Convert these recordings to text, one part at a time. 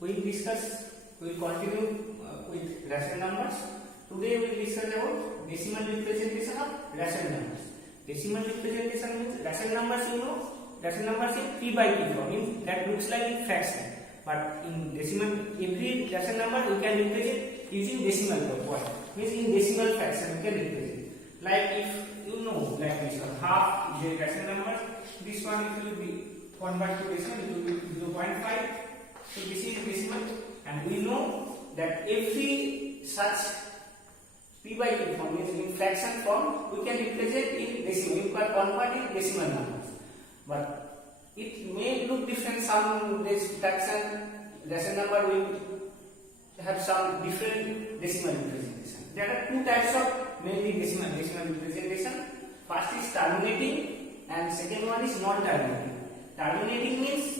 we will continue with rational numbers. Today we will discuss about decimal representation of rational numbers. Decimal representation means rational numbers, you know, rational numbers in p by p form, means that looks like in fraction. But in decimal, every rational number we can represent using decimal point. Means in decimal fraction we can represent. Like if you know, like this one, half is a rational number. This one it will be convert to decimal, it will be 0.5. So this is decimal, and we know that every such p by p form, means in fraction form, we can represent in decimal. You can convert in decimal numbers, but it may look different. Some this fraction rational number will have some different decimal representation. There are two types of mainly decimal representation. First is terminating, and second one is non-terminating. Terminating means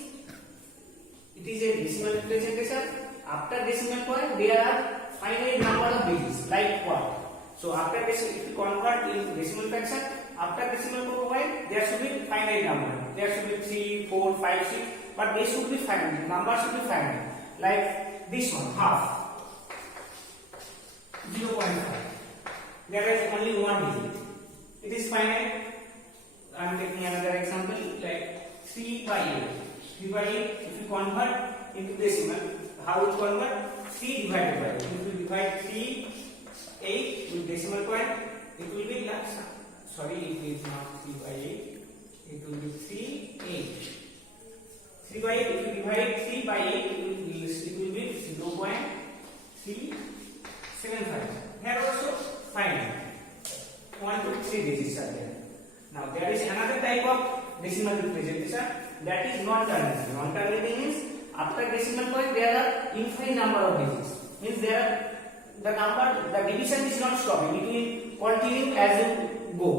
it is a decimal representation. After decimal point, there are finite number of digits. Like what? So after decimal, if you convert in decimal fraction, after decimal point, there should be finite number. There should be 3, 4, 5, 6, but they should be finite. Number should be finite. Like this one, half, 0.5. There is only one digit. It is finite. I am taking another example, like 3 by 8. 3 by 8, if you convert into decimal, how will convert? 3 divided by 8. If you divide 3, 8 with decimal point, it will be less. Sorry, it is not 3 by 8. It will be 3, 8. 3 by 8, if you divide 3 by 8, it will be 0.375. Here also finite. 1 to 3 digits are there. Now there is another type of decimal representation, that is non-terminating. Non-terminating means after decimal point there are infinite number of digits. Means there are the division is not stopping. It will continue as you go.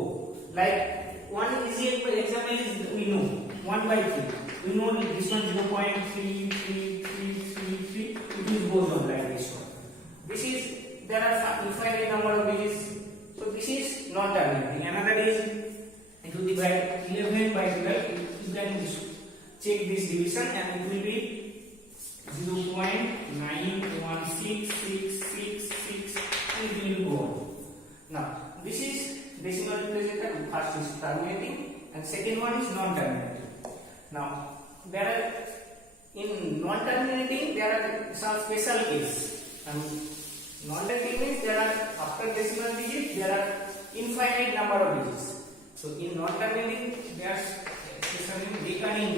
Like one easy example is we know 1 by 3. We know this one 0.3333. It goes on like this one. This is there are infinite number of digits. So this is non-terminating. Another is if you divide 11 by 12, you can check this division and it will be 0.916666 and it will go on. Now this is decimal representation. First is terminating and second one is non-terminating. Now there are in non-terminating there are some special case. Non-terminating means there are after decimal digit there are infinite number of digits. So in non-terminating there are especially recurring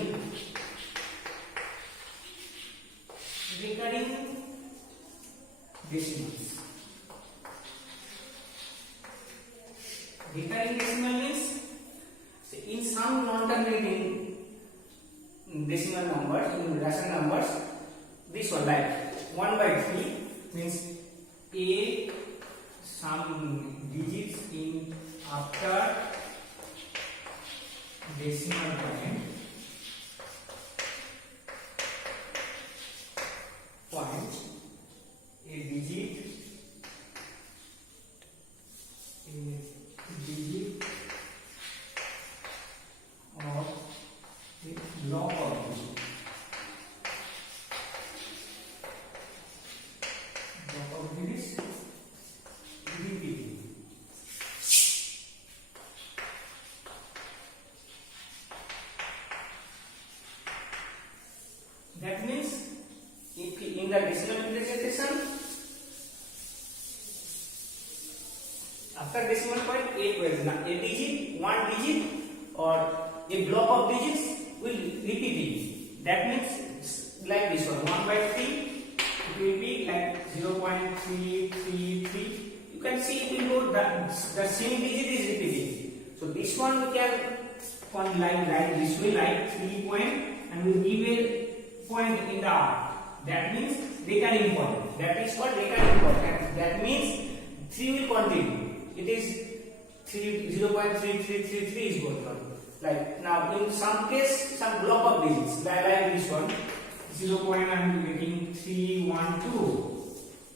decimals. Recurring decimal means in some non-terminating decimal numbers, in rational numbers, this one like 1 by 3 means a some digits in after decimal point a digit of a block of digits. Repeating. That means if in the decimal representation after decimal point a digit, one digit or a block of digits will repeat it. That means like this one 1 by 3, it will be like 0.333. You can see it will go the same digit is repeating. So this one we can like this way like 3 point and we give a point in the R. That means recurring point. That is called recurring point. And that means 3 will continue. It is 0.3333 is going on. Like now in some case some block of digits like this one 0. I'm making 3 1 2,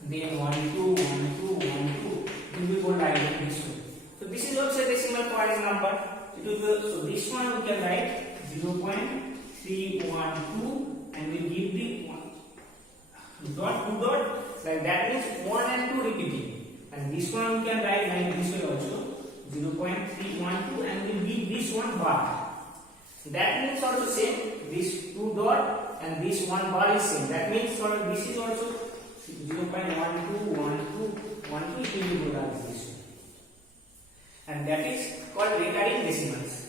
then 1 2 1 2 1 2. It will go like this one. So this is also a decimal point number. It will go, so this one we can write 0.312 and we give the this one we can write like this way also, 0.312, and we give this one bar. That means also same, this 2 dot and this 1 bar is same. That means for this is also 0.1212, it will go down this way. And that is called recurring decimals.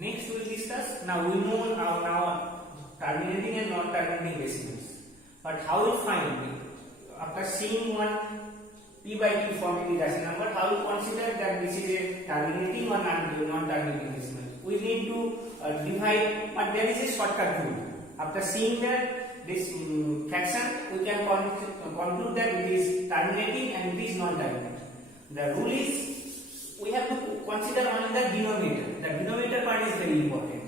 Next we will discuss, now we know now terminating and non-terminating decimals. But how we find it? After seeing one p by q form in the decimal number, how we consider that this is a terminating or non-terminating decimal? We need to divide, but there is a shortcut rule. After seeing that this fraction, we can conclude that it is terminating and it is non-terminating. The rule is we have to consider only the denominator. The denominator part is very important.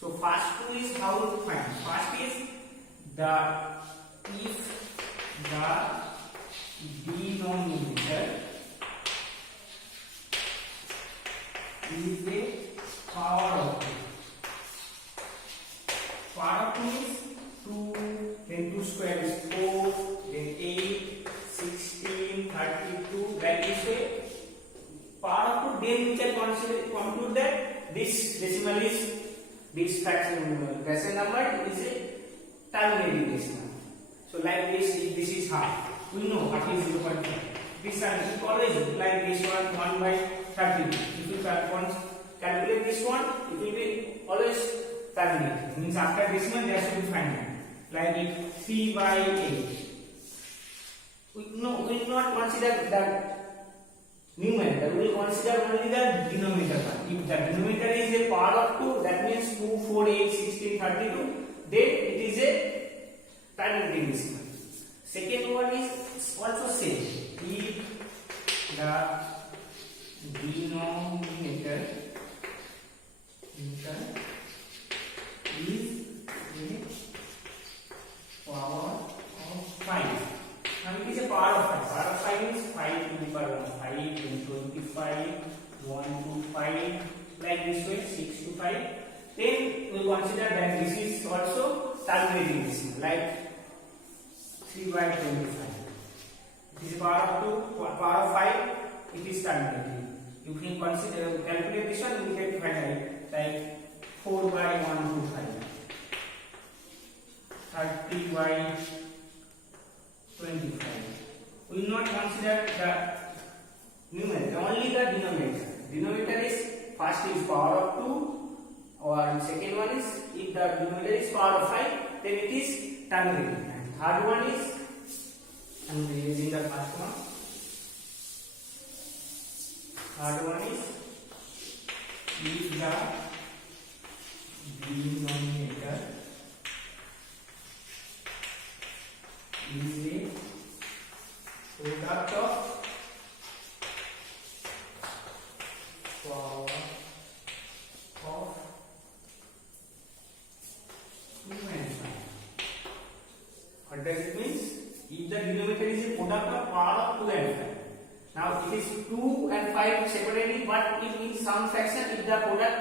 So first two is how to find. First is if the denominator is a power of 2. Power of 2 is 2, then 2 square is 4, then 8, 16, 32, like this way. Power of 2, then we can conclude that this decimal is, this fraction decimal number is a terminating decimal. So like this, if this is high, we know what is 0.5. This is always like this one, 1 by 32. If you calculate this one, it will be always terminating. Means after decimal there should be final. Like it 3 by 8. We will not consider the numerator. We will consider only the denominator part. If the denominator is a power of 2, that means 2, 4, 8, 16, 32. Then it is a terminating decimal. Second one is also same. If the denominator is a power of 5. Now it is a power of 5. Power of 5 means 5 to the power 1, 5 into 25, 1 to 5, like this way, 6 to 5. Then we consider that this is also terminating decimal, like 3 by 25. It is power of 2, power of 5, it is terminating. You can consider, calculate this one, you get final, like 4 by 125, 30 by 25. We will not consider the numerator, only the denominator. Denominator is, first is power of 2, or second one is, if the denominator is power of 5, then it is terminating. And third one is, I am using the first one. Third one is, if the denominator is a product of power of 2 and 5. What does it mean? If the denominator is a product of power of 2 and 5. Now it is 2 and 5 separately, but if in some fraction, if the product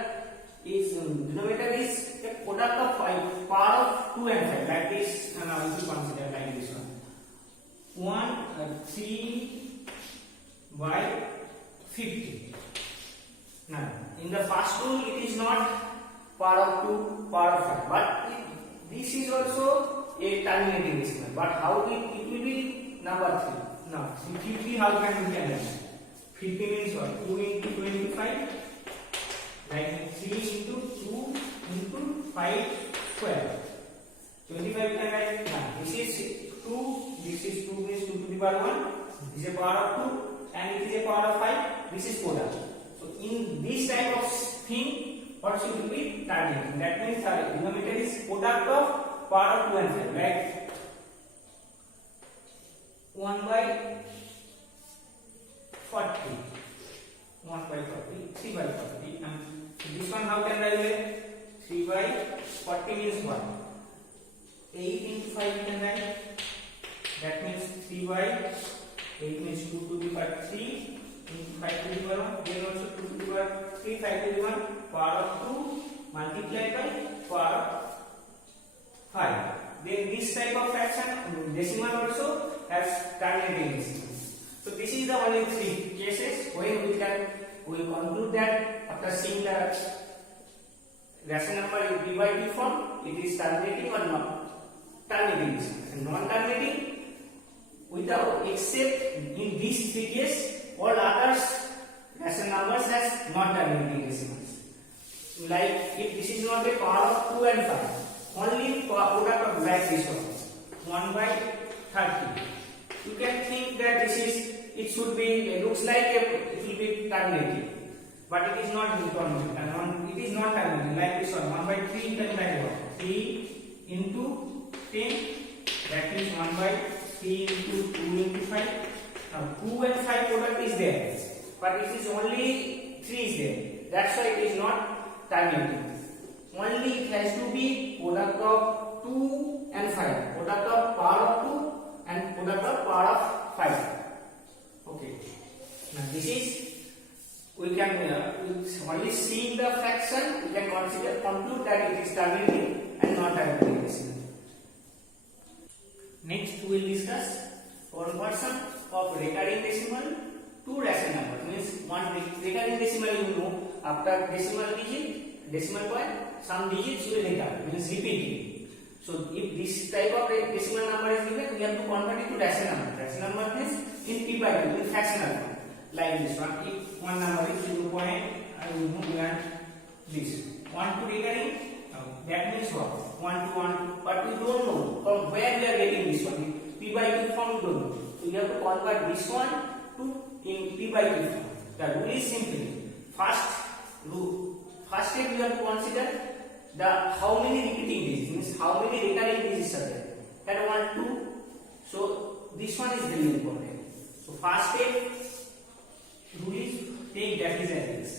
is denominator is a product of 5, power of 2 and 5, like this. Now we will consider like this one. 3 by 50. Now in the first rule it is not power of 2, power of 5, but this is also a terminating decimal. But how it will be number 3. Now 50, how can we calculate? 50 means what? 2 into 25, like 3 into 2 into 5 square. 25 can write. Now this is 2, this is 2 means 2 to the power 1, this is a power of 2, and it is a power of 5, this is product. So in this type of thing, what should be terminating? That means the denominator is product of power of 2 and 5, like 1 by 40, 1 by 40, 3 by 40, and this one how can I write? 3 by 40 means what? 8 into 5 you can write. That means 3 by 8 means 2 to the power 3 into 5 to the power 1. Then also 2 to the power 3, 5 to the 1, power of 2 multiplied by power of 5. Then this type of fraction, decimal also, as terminating decimals. So this is the only three cases when we will conclude that after seeing the rational number in p by q form, it is terminating or not terminating decimal, and non-terminating without except in these three cases all others rational numbers has non-terminating decimals. Like if this is not a power of 2 and 5, only product of like this one 1 by 30. You can think that this is it should be looks like it will be terminating, but it is not terminating. It is not terminating like this one 1 by 3. You can write what 3 into 10, that means 1 by 3 into 2 into 5. Now 2 and 5 product is there, but it is only 3 is there. That's why it is not terminating. Only it has to be product of 2 and 5, product of power of 2 and product of power of 5. Okay. Now this is we can only see the fraction, we can conclude that it is terminating and not terminating decimal. Next we will discuss conversion of recurring decimal to rational number. Means one recurring decimal, you know, after decimal point, some digits will recur, means repeating. So if this type of decimal number is given, we have to convert it to rational number. Rational number means in p by q, in fractional form. Like this one, if one number is 0. I will know we want this 1 to recurring. That means what 1 to 1, but we don't know from where we are getting this one. P by q form we don't know. So we have to convert this one to in p by q form. The rule is simple. First step we have to consider the how many repeating digits, means how many recurring digits are there. That 1, 2. So this one is very important. So first step rule is take that is as this.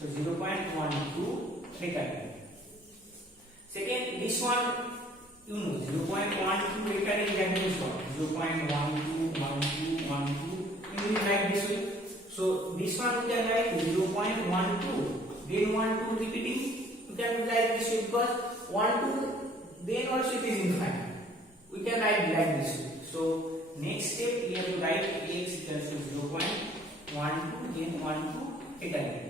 So 0.12 recurring. Second, this one you know 0.12 recurring, that means what 0.12, 12, 12. You will write this way. So this one we can write 0.12. Then 1, 2 repeating. You can write this way because 1, 2 then also it is infinite. We can write like this way. So next step we have to write x equals to 0.12 then 1, 2 recurring.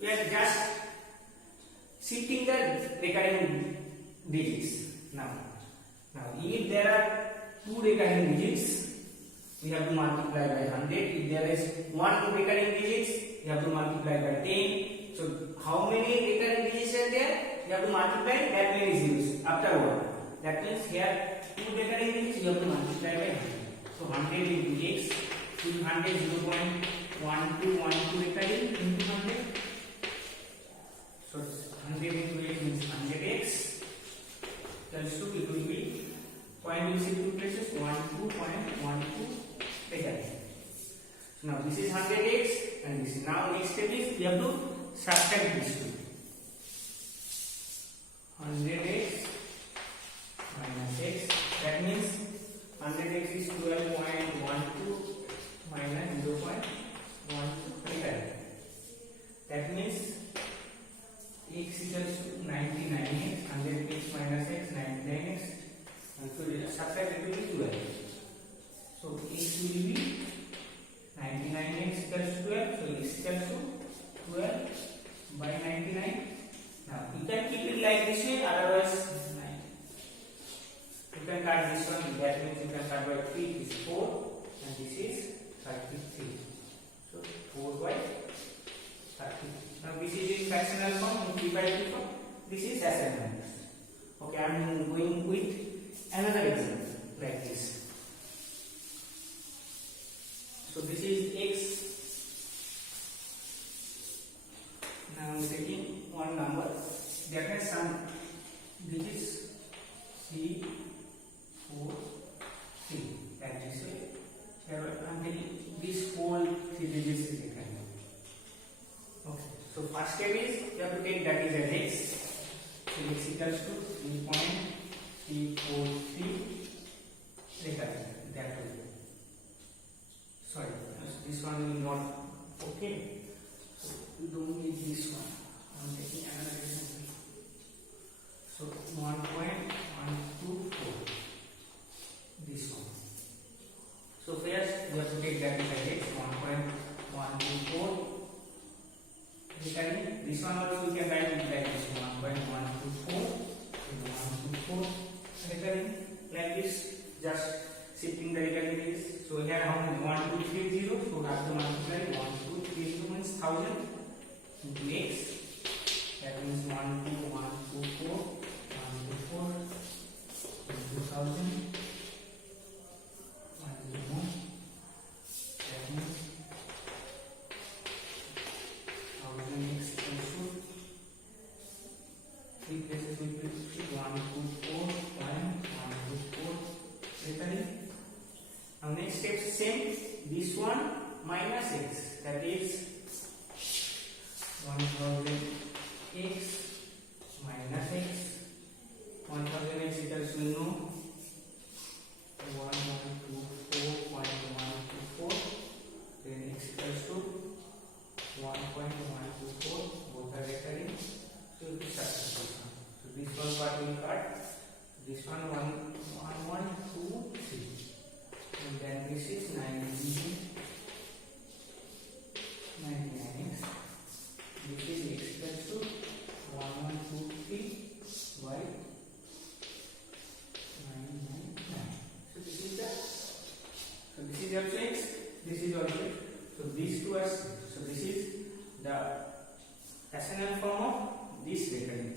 We are just shifting the recurring digits. Now if there are 2 recurring digits, we have to multiply by 100. If there is 1 recurring digits, we have to multiply by 10. So how many recurring digits are there? You have to multiply that many zeros afterward. That means here 2 recurring digits, you have to multiply by 100. So 100 into x, 200 0.1212 recurring into 100. So 100 into x means 100x. Plus 2, it will be point will shift to places 12.12 recurring. So now this is 100x and this is now next step is we have to subtract this two. 100x minus x, that means 100x is 12.12 minus 0.12 recurring. That means x equals to 99x, 100x minus x, 99x, and so subtract it will be 12. So x will be 99x equals to 12, so x equals to 12 by 99. Now you can keep it like this way, otherwise you can cut this one, that means you can cut by 3, this is 4 and this is 33. So 4 by 30. Now this is in fractional form, in p by q form, this is rational numbers. Okay, I am going with another example like this. So this is x. Now I am taking one number that has some digits 3, 4, 3. Like this way. Here I am taking this whole 3 digits is taken. Okay. So first step is you have to take that is as x. So x equals to 3.343 recurring. That will be. Sorry, this one will not. Okay. So we don't need this one. I am taking another example. So 1.124. This one. into x. That means 1 2 1 2 4 1 2 4 into 1000 1 0 1. That means 1000x equals to 3 places will be 1 2 4 1 2 4. Now next step same, this one minus x, that is 1000x minus x. 1000x equals to no 1124.124, then x equals to 1.124, both are recurring, so it is successful. So this one part will cut, this one 1 1 2 3, and then this is 99x. This is x equals to 1123 by 999. So this is also x, this is also x. So these two are, so this is the rational form of this recurring.